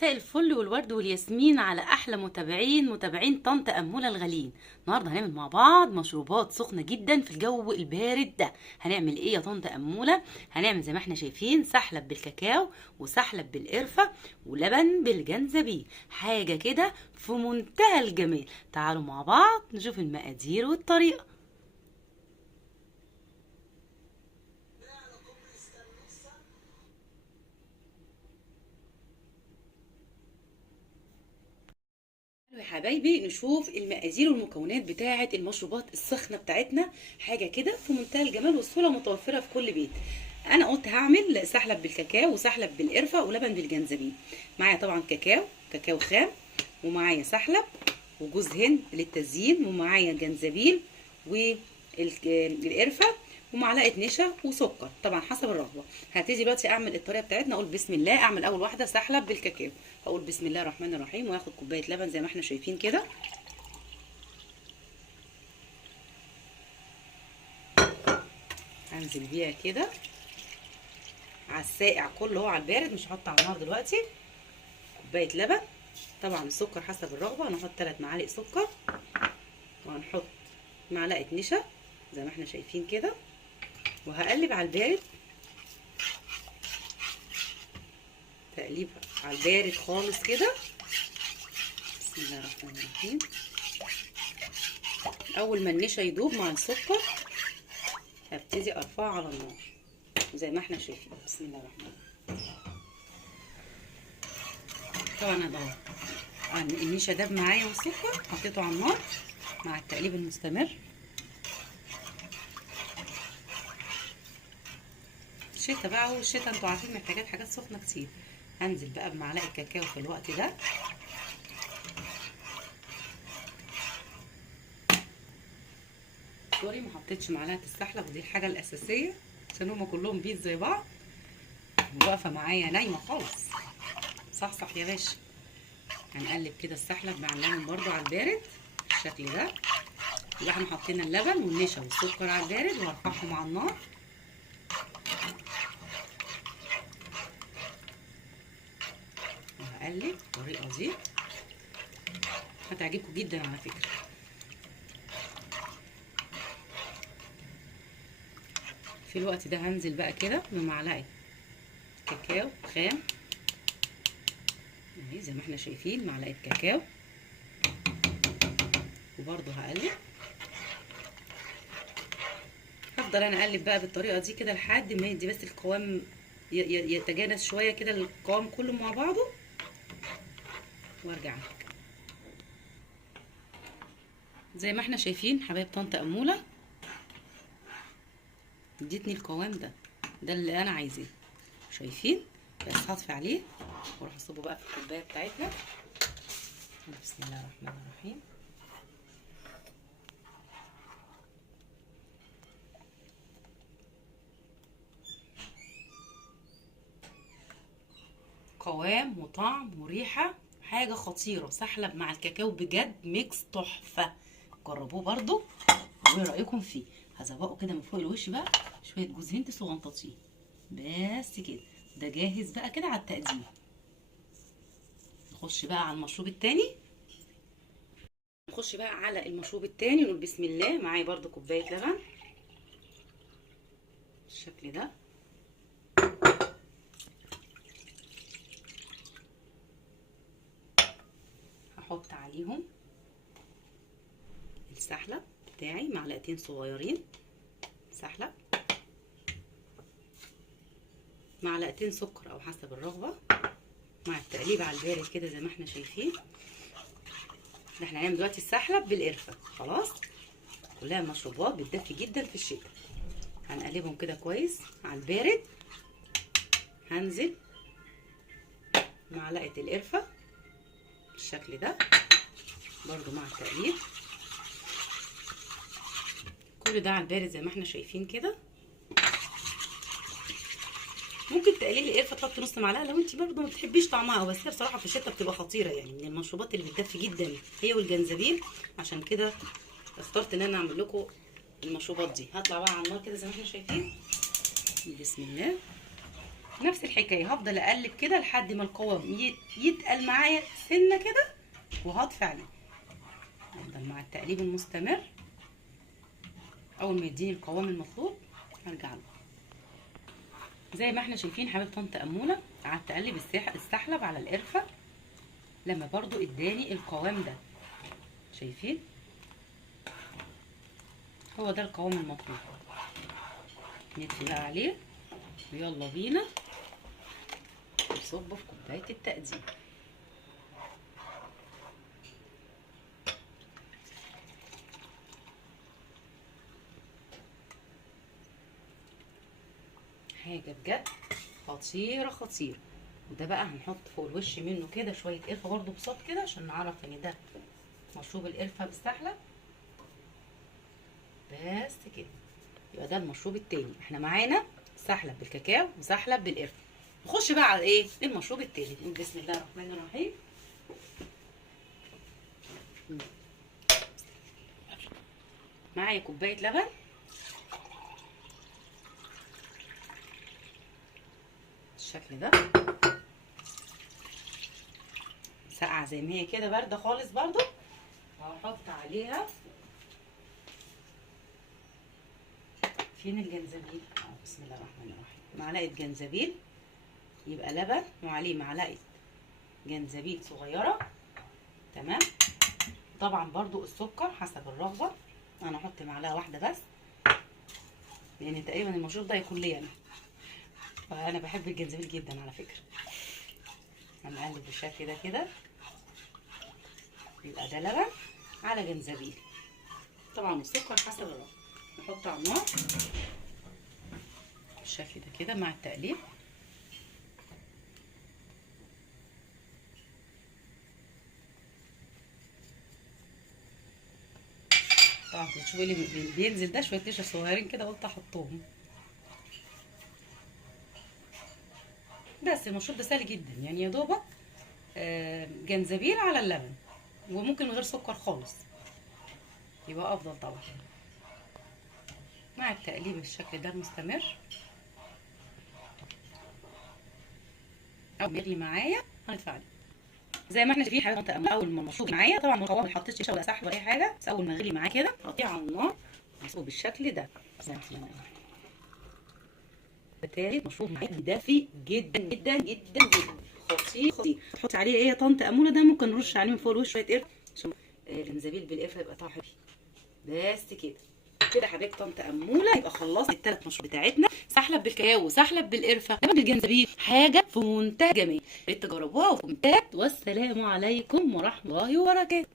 مساء الفل والورد والياسمين على احلى متابعين طنط اموله الغاليين. النهارده هنعمل مع بعض مشروبات سخنه جدا في الجو البارد ده. هنعمل ايه يا طنط اموله؟ هنعمل زي ما احنا شايفين سحلب بالكاكاو وسحلب بالقرفه ولبن بالجنزبيل، حاجه كده في منتهى الجمال. تعالوا مع بعض نشوف المقادير والطريقه. يا حبايبي نشوف المقادير والمكونات بتاعه المشروبات السخنه بتاعتنا، حاجه كده في منتهى الجمال والسهوله، متوفره في كل بيت. انا قلت هعمل سحلب بالكاكاو وسحلب بالقرفه ولبن بالجنزبيل. معايا طبعا كاكاو خام، ومعايا سحلب وجوز هند للتزيين، ومعايا جنزبيل والقرفه ومعلقه نشا وسكر، طبعا حسب الرغبه. هبتدي دلوقتي اعمل الطريقه بتاعتنا. اقول بسم الله. اعمل اول واحده سحلب بالكاكاو. هقول بسم الله الرحمن الرحيم، واخد كوبايه لبن زي ما احنا شايفين كده. هنزل بيها كده على الساقع كله، هو على البارد، مش هحط على النار دلوقتي. كوبايه لبن، طبعا السكر حسب الرغبه. هنحط 3 معالق سكر، وهنحط معلقه نشا زي ما احنا شايفين كده، وهقلب على البارد، تقليب على البارد خالص كده. بسم الله الرحمن الرحيم. اول ما النشا يدوب مع السكر هبتدي ارفعه على النار زي ما احنا شايفين. بسم الله الرحمن الرحيم. طبعا النشا داب معايا والسكر، حطيته على النار مع التقليب المستمر. الشتا بقى، والشتا انتوا عارفين محتاجات حاجات سخنه كتير. هنزل بقى بمعلقه كاكاو في الوقت ده، سوري ما حطيتش معلقه السحلب، ودي الحاجه الاساسيه عشان هما كلهم بيض زي بعض. واقفه معايا نايمه خالص، صحصح يا باشا. هنقلب كده السحلب مع اللبن برضو على البارد بالشكل ده. يبقى احنا حطينا اللبن والنشا والسكر على البارد، وهرفعهم على النار. وهقلب بالطريقه دي، هتعجبكم جدا على فكره. في الوقت ده هنزل بقى كده بمعلقه كاكاو خام اهي زي ما احنا شايفين، معلقه كاكاو. وبرضه هقلب، هفضل انا اقلب بقى بالطريقه دي كده لحد ما يدي بس القوام يتجانس شويه كده، القوام كله مع بعضه، وارجع لك. زي ما احنا شايفين حبايب طنط اموله، اديتني القوام ده اللي انا عايزاه. شايفين؟ بس هطفي عليه واروح اصبه بقى في الكوبايه بتاعتنا. بسم الله الرحمن الرحيم. قوام وطعم وريحه حاجه خطيره. سحلب مع الكاكاو بجد ميكس تحفه. جربوه برضو وايه رايكم فيه. هزوقه كده من فوق الوش بقى شويه جوز هند صغنطاطين بس كده. ده جاهز بقى كده على التقديم. نخش بقى على المشروب التاني. نخش بقى على المشروب التاني. نقول بسم الله. معايا برضو كوبايه لبن بالشكل ده. هحط عليهم السحلب بتاعي، معلقتين صغيرين سحلب، معلقتين سكر او حسب الرغبه، مع التقليب على البارد كده زي ما احنا شايفين. احنا هنعمل دلوقتي السحلب بالقرفه. خلاص، كلها مشروبات بتدفي جدا في الشتاء. هنقلبهم كده كويس على البارد. هنزل معلقه القرفه بالشكل ده برضو مع التقليب. كل ده على البارد زي ما احنا شايفين كده. ممكن تقللي القرفه، تحطي نص معلقه لو انت برضو ما بتحبيش طعمها، بس هي بصراحه في الشتاء بتبقى خطيره، يعني من المشروبات اللي بتدفي جدا هي والجنزبيل. عشان كده اخترت ان انا اعمل لكم المشروبات دي. هطلع بقى على النار كده زي ما احنا شايفين. بسم الله. نفس الحكايه، هفضل اقلب كده لحد ما القوام يتقل معايا سنه كده وهطفي عليه. افضل مع التقليب المستمر، اول ما يديني القوام المطلوب هرجع له. زي ما احنا شايفين حبيب طنط اموله قعدت اقلب السحلب على القرفه لما برضو اداني القوام ده. شايفين؟ هو ده القوام المطلوب. نطفي بقى عليه ويلا بينا نصبه في كوبايه التقديم. حاجه بجد خطيره خطيره. وده بقى هنحط فوق الوش منه كده شويه قرفه برضو بصوت كده عشان نعرف ان ده مشروب القرفه بالسحلب. بس كده يبقى ده المشروب التاني. احنا معانا سحلب بالكاكاو وسحلب بالقرفه. نخش بقى على ايه المشروب التالت. نقول بسم الله الرحمن الرحيم. معايا كوبايه لبن، بالشكل ده، ساقعه زي ما هي كده، بارده خالص برضو. وهحط عليها، فين الجنزبيل؟ بسم الله الرحمن الرحيم. معلقه جنزبيل، يبقى لبن وعليه معلقه جنزبيل صغيره. تمام. طبعا برضو السكر حسب الرغبه، انا هحط معلقه واحده بس لان تقريبا المشروب ده يكون لي انا، فانا بحب الجنزبيل جدا على فكره. هنقلب بالشكل ده كده، يبقى ده لبن على جنزبيل. طبعا السكر حسب الرغبه. نحط على النار بالشكل ده كده مع التقليب. طبعا كنت تشوفوا اللي بينزل ده شويه نشا صغيرين كده، قلت احطهم. بس المشروب ده سهل جدا، يعني يا دوبك جنزبيل على اللبن، وممكن من غير سكر خالص يبقى افضل طبعا. مع التقليب بالشكل ده المستمر، اول ما يغلي معايا هنطفي عليه. زي ما احنا شايفين حبيبتي اول ما المشروب معايا، طبعا القوام ما حطيتش نشا ولا سحب ولا اي حاجه، بس اول ما يغلي معاه كده هقطيه على النار واسيبه بالشكل ده. بالتالي مشروب معاكي دافي جدا جدا جدا جدا، خطير خطير. تحطي عليه ايه يا طنط اموله؟ ده ممكن نرش عليه من فوق الوش شويه قرفه عشان الجنزبيل بالقرفه يبقى طعمه حلو. بس كده كده حبايب طنط اموله يبقى خلصت الثلاث مشروبات بتاعتنا، سحلب بالكاكاو وسحلب بالقرفه لبن بالجنزبيل. حاجه في منتهى الجمال، تجربوها وفي منتهى. والسلام عليكم ورحمه الله وبركاته.